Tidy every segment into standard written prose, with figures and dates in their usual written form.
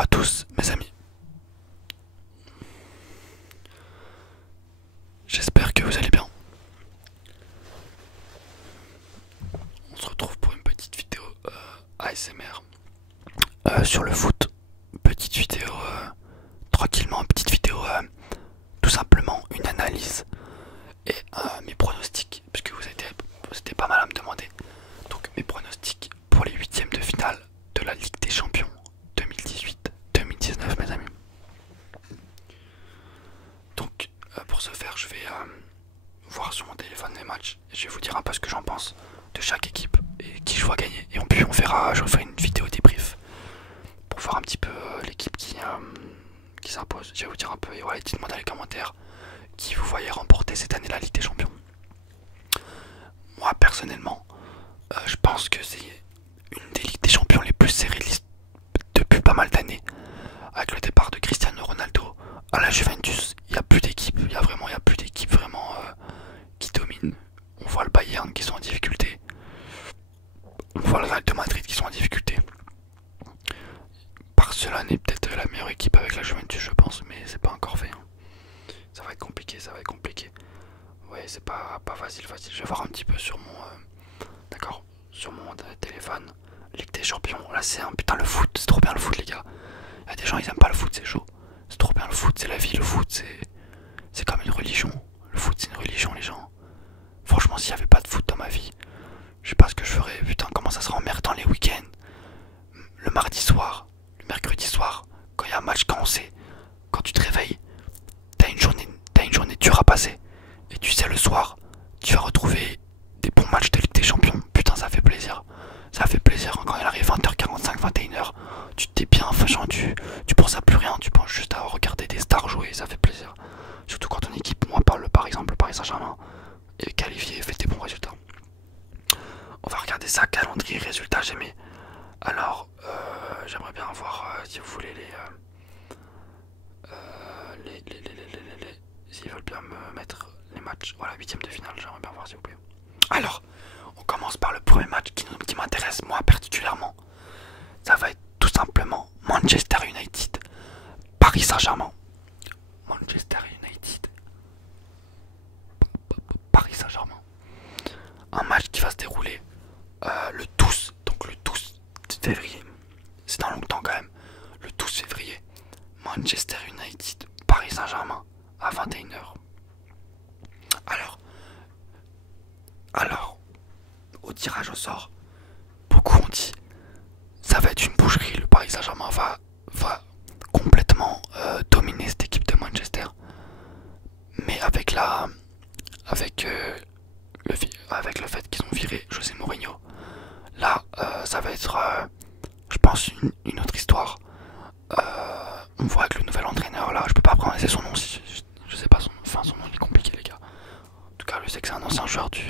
à tous mes amis, j'espère que vous allez bien. On se retrouve pour une petite vidéo ASMR sur le foot. Petite vidéo tranquillement, petite vidéo tout simplement une analyse et mes pronostics, puisque vous étiez pas mal à me demander. Donc mes pronostics pour les huitièmes de finale de la Ligue des Champions 2018-2019 mes amis. Donc pour ce faire je vais voir sur mon téléphone les matchs et je vais vous dire un peu ce que j'en pense de chaque équipe et qui je vois gagner. Et puis je referai une vidéo débrief pour voir un petit peu l'équipe qui s'impose. Je vais vous dire un peu et voilà, dites-moi dans les commentaires qui vous voyez remporter cette année la Ligue des Champions. Moi personnellement, je pense que c'est une des Ligues des Champions les plus serrées depuis pas mal d'années. Avec le départ de Cristiano Ronaldo à la Juventus, il n'y a plus d'équipe, il y a plus d'équipe vraiment qui domine. On voit le Bayern qui sont en difficulté, on voit le Real de Madrid qui sont en difficulté. Barcelone est peut-être la meilleure équipe avec la Juventus je pense, mais c'est pas encore fait. Ça va être compliqué, ça va être compliqué. Ouais, c'est pas facile. Je vais voir un petit peu sur mon d'accord, sur mon téléphone. Ligue des Champions, là c'est un putain le foot, c'est trop bien le foot les gars. Il y a des gens ils aiment pas le foot, c'est chaud. C'est trop bien le foot, c'est la vie, le foot c'est comme une religion. Le foot c'est une religion les gens. Franchement s'il y avait pas de foot dans ma vie, je sais pas ce que je ferais. Putain comment ça sera emmerdant les week-ends. Le mardi soir, le mercredi soir, quand il y a un match, quand tu te réveilles, t'as une journée dure à passer. Et tu sais le soir, tu vas retrouver des bons matchs de Ligue des Champions. Putain ça fait plaisir. Ça fait plaisir quand il arrive 20h45, 21h. Tu t'es bien, enfin, tu penses à plus rien, tu penses juste à regarder des stars jouer, ça fait plaisir. Surtout quand ton équipe, moi par exemple le Paris Saint-Germain, est qualifié et fait des bons résultats. On va regarder ça, calendrier, résultats, j'aimais. Alors, j'aimerais bien voir si vous voulez s'ils veulent bien me mettre les matchs. Voilà, huitième de finale, j'aimerais bien voir s'il vous plaît. Alors, on commence par le premier match qui m'intéresse moi particulièrement. Ça va être tout simplement Manchester United, Paris Saint-Germain. Manchester United, Paris Saint-Germain. Un match qui va se dérouler le 12, donc le 12 février. C'est dans longtemps quand même. Le 12 février, Manchester United, Paris Saint-Germain à 21h. Alors, au tirage au sort, beaucoup ont dit ça va être une boucherie. Le Paris Saint-Germain va complètement dominer cette équipe de Manchester. Mais avec le fait qu'ils ont viré José Mourinho, là ça va être je pense une autre histoire. On voit que le nouvel entraîneur là, je peux pas prononcer son nom, je sais pas son nom il est compliqué les gars. En tout cas je sais que c'est un ancien joueur du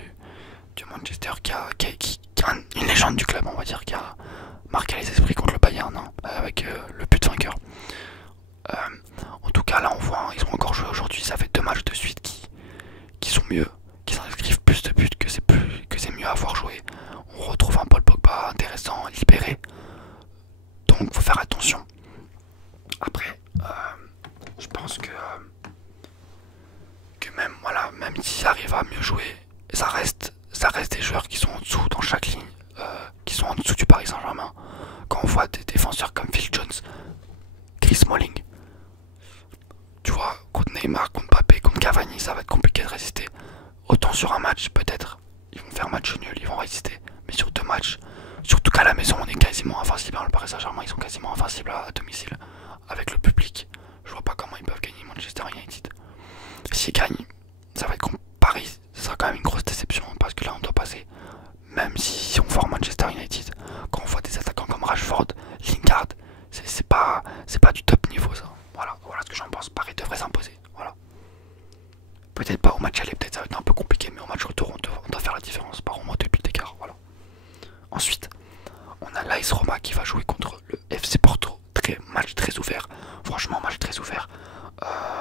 Manchester qui est une légende du club on va dire, qui a marqué les esprits contre le Bayern hein, avec le but vainqueur. En tout cas là on voit, ils ont encore joué aujourd'hui, ça fait deux matchs de suite qui sont mieux, qui s'inscrivent plus de buts, que c'est mieux à voir jouer. On retrouve un Paul Pogba intéressant, libéré. Donc faut faire attention. Après, je pense que même s'ils arrivent à mieux jouer, ça reste des joueurs qui sont en dessous dans chaque ligne, qui sont en dessous du Paris Saint-Germain. Quand on voit des défenseurs comme Phil Jones, Chris Smalling, tu vois, contre Neymar, contre Mbappé, contre Cavani, ça va être compliqué de résister. Autant sur un match, peut-être, ils vont faire match nul, ils vont résister. Mais sur deux matchs, surtout qu'à la maison, on est quasiment invincible. Le Paris Saint-Germain, ils sont quasiment invincibles à domicile. Avec le public, je vois pas comment ils peuvent gagner Manchester United. S'ils gagnent, ça va être contre Paris, ce sera quand même une grosse déception. Parce que là, on doit passer. Même si on voit Manchester United, quand on voit des attaquants comme Rashford, Lingard, c'est pas du top niveau ça. Voilà ce que j'en pense. Paris devrait s'imposer. Voilà. Peut-être pas au match aller, peut-être ça va être un peu compliqué, mais au match retour, on doit faire la différence par au moins 2 buts d'écart. Voilà. Ensuite, on a l'AS Roma qui va jouer contre le FC Porto. Match très ouvert. Franchement, match très ouvert.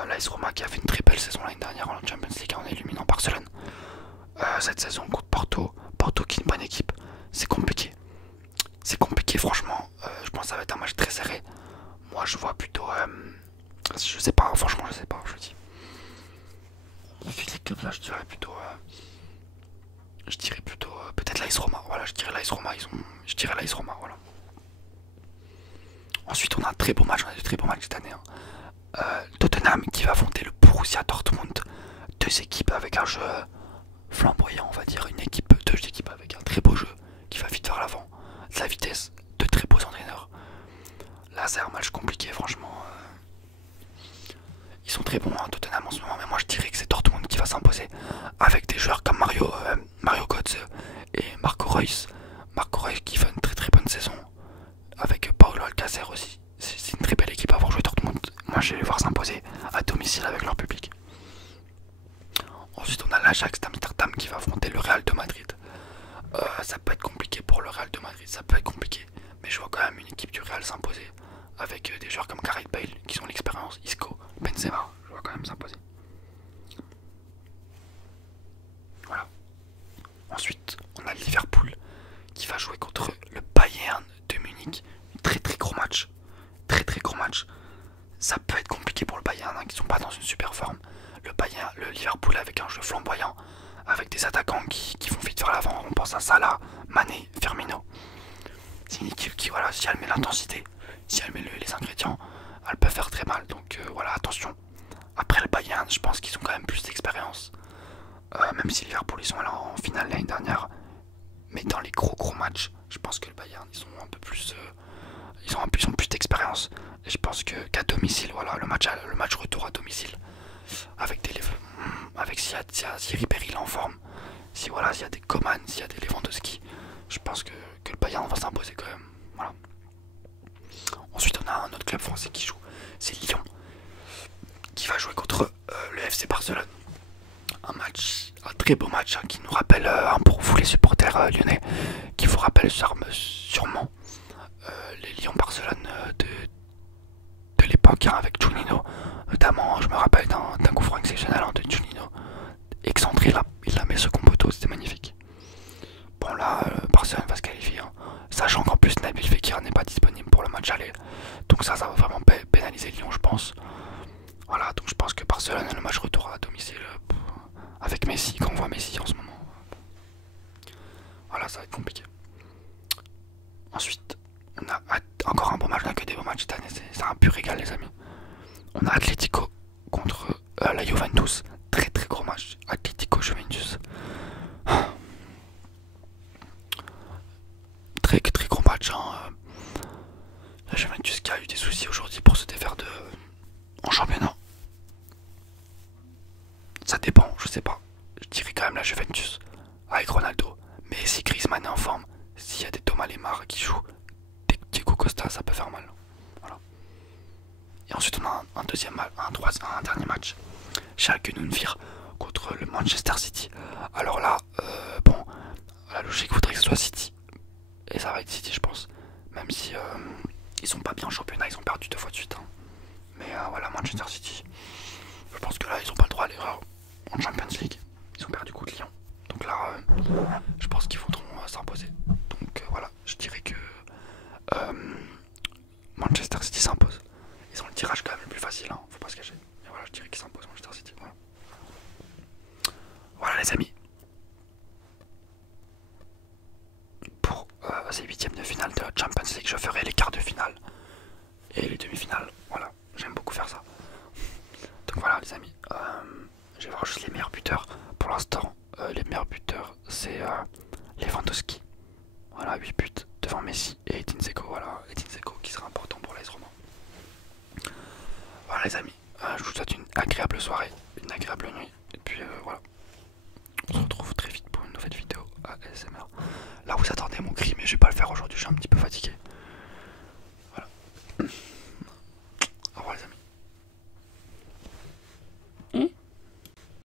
L'AS Roma qui a fait une très belle saison l'année dernière en Champions League en éliminant Barcelone. Cette saison contre Porto. Porto qui est une bonne équipe. C'est compliqué. C'est compliqué, franchement. Je pense que ça va être un match très serré. Moi, l'AS Roma, voilà, je dirais l'AS Roma, je dirais l'AS Roma, voilà. Ensuite, on a un très beau match, on a de très beaux matchs cette année. Hein. Tottenham qui va affronter le Borussia Dortmund. Deux équipes avec un jeu flamboyant, on va dire. Deux équipes avec un très beau jeu qui va vite vers l'avant. De la vitesse, de très beaux entraîneurs. Là, c'est un match compliqué, franchement. Ils sont très bons, hein, Tottenham en ce moment, mais moi je dirais que c'est Dortmund qui va s'imposer. Avec des joueurs comme Mario Götze et Marco Reus. Marco Reus qui fait une très très bonne saison. Avec Paulo Alcacer aussi. C'est une très belle équipe à avoir joué Dortmund. Moi je vais les voir s'imposer à domicile avec leur public. Ensuite on a l'Ajax d'Amsterdam qui va affronter le Real de Madrid. Ça peut être compliqué pour le Real de Madrid, ça peut être compliqué. Mais je vois quand même une équipe du Real s'imposer. Avec des joueurs comme Gareth Bale qui ont l'expérience, Isco, Benzema, je vois quand même s'imposer. Voilà. Ensuite on a Liverpool qui va jouer contre le Bayern de Munich. Très très gros match. Très très gros match. Ça peut être compliqué pour le Bayern hein, qui sont pas dans une super forme. Le Liverpool avec un jeu flamboyant, avec des attaquants qui vont vite vers l'avant. On pense à Salah, Mané, Firmino. C'est une équipe qui, voilà, si elle met l'intensité, si elle met les ingrédients, elle peut faire très mal. Donc voilà, attention. Après le Bayern, je pense qu'ils ont quand même plus d'expérience. Même si Liverpool ils sont allés en finale l'année dernière. Mais dans les gros matchs, je pense que le Bayern ils sont un peu plus. Ils ont plus d'expérience. Et je pense qu'à domicile, voilà, le match retour à domicile. Avec si Ribéry il est en forme, si voilà, s'il y a des Coman, s'il y a des Lewandowski, je pense que le Bayern va s'imposer quand même. Voilà. Ensuite on a un autre club français qui joue, c'est Lyon, qui va jouer contre le FC Barcelone. Un très beau match hein, qui nous rappelle, pour vous les supporters lyonnais, qui vous rappelle sûrement les Lyon-Barcelone de l'époque hein, avec Juninho. Notamment, je me rappelle d'un coup franc exceptionnel hein, de Juninho. Excentré, il la met second poteau, c'était magnifique. Bon là, Barcelone va se qualifier, hein, sachant qu'en plus Nabil Fekir n'est pas disponible pour le match aller. Donc ça va vraiment pénaliser Lyon, je pense. Voilà, donc je pense que Barcelone a le match retour à domicile avec Messi, quand on voit Messi en ce moment. Voilà, ça va être compliqué. Ensuite, on a encore un beau match, on a que des beaux matchs cette année, c'est un pur régal les amis. On a Atlético contre la Juventus, très très gros match, Atlético Juventus. Très très gros match, hein. La Juventus qui a eu des soucis aujourd'hui pour se défaire en championnat. Ça dépend, je sais pas. Je dirais quand même la Juventus avec Ronaldo. Mais si Griezmann est en forme, s'il y a des Thomas Lemar qui jouent, des Diego Costa, ça peut faire mal. Voilà. Et ensuite on a un dernier match. Schalke 04 contre le Manchester City. Alors là, bon, la logique voudrait que ce soit City. Et ça va être City je pense. Même si ils sont pas bien en championnat, ils ont perdu 2 fois de suite. Hein. Mais voilà, Manchester City. Je pense que là ils ont pas le droit à l'erreur en Champions League. Ils ont perdu contre Lyon. Donc là, je pense qu'ils voudront s'imposer. Donc voilà, je dirais que Manchester City s'impose. Ils ont le tirage quand même le plus facile, hein, faut pas se cacher. Mais voilà, je dirais qu'ils s'imposent Manchester City. Voilà. Voilà les amis. Pour ces huitièmes de finale de la Champions League, je ferai les quarts de finale et les demi-finales. Voilà, j'aime beaucoup faire ça. Donc voilà les amis, je vais voir juste les meilleurs buteurs. Pour l'instant, les meilleurs buteurs c'est Lewandowski. Voilà, 8 buts devant Messi et Edin Dzeko. Voilà, Edin Dzeko qui sera important pour l'AS Roma. Voilà les amis, je vous souhaite une agréable soirée, une agréable nuit. Et puis voilà, on se retrouve très vite pour une nouvelle vidéo ASMR. Là vous attendez mon cri mais je vais pas le faire aujourd'hui, je suis un petit peu fatigué.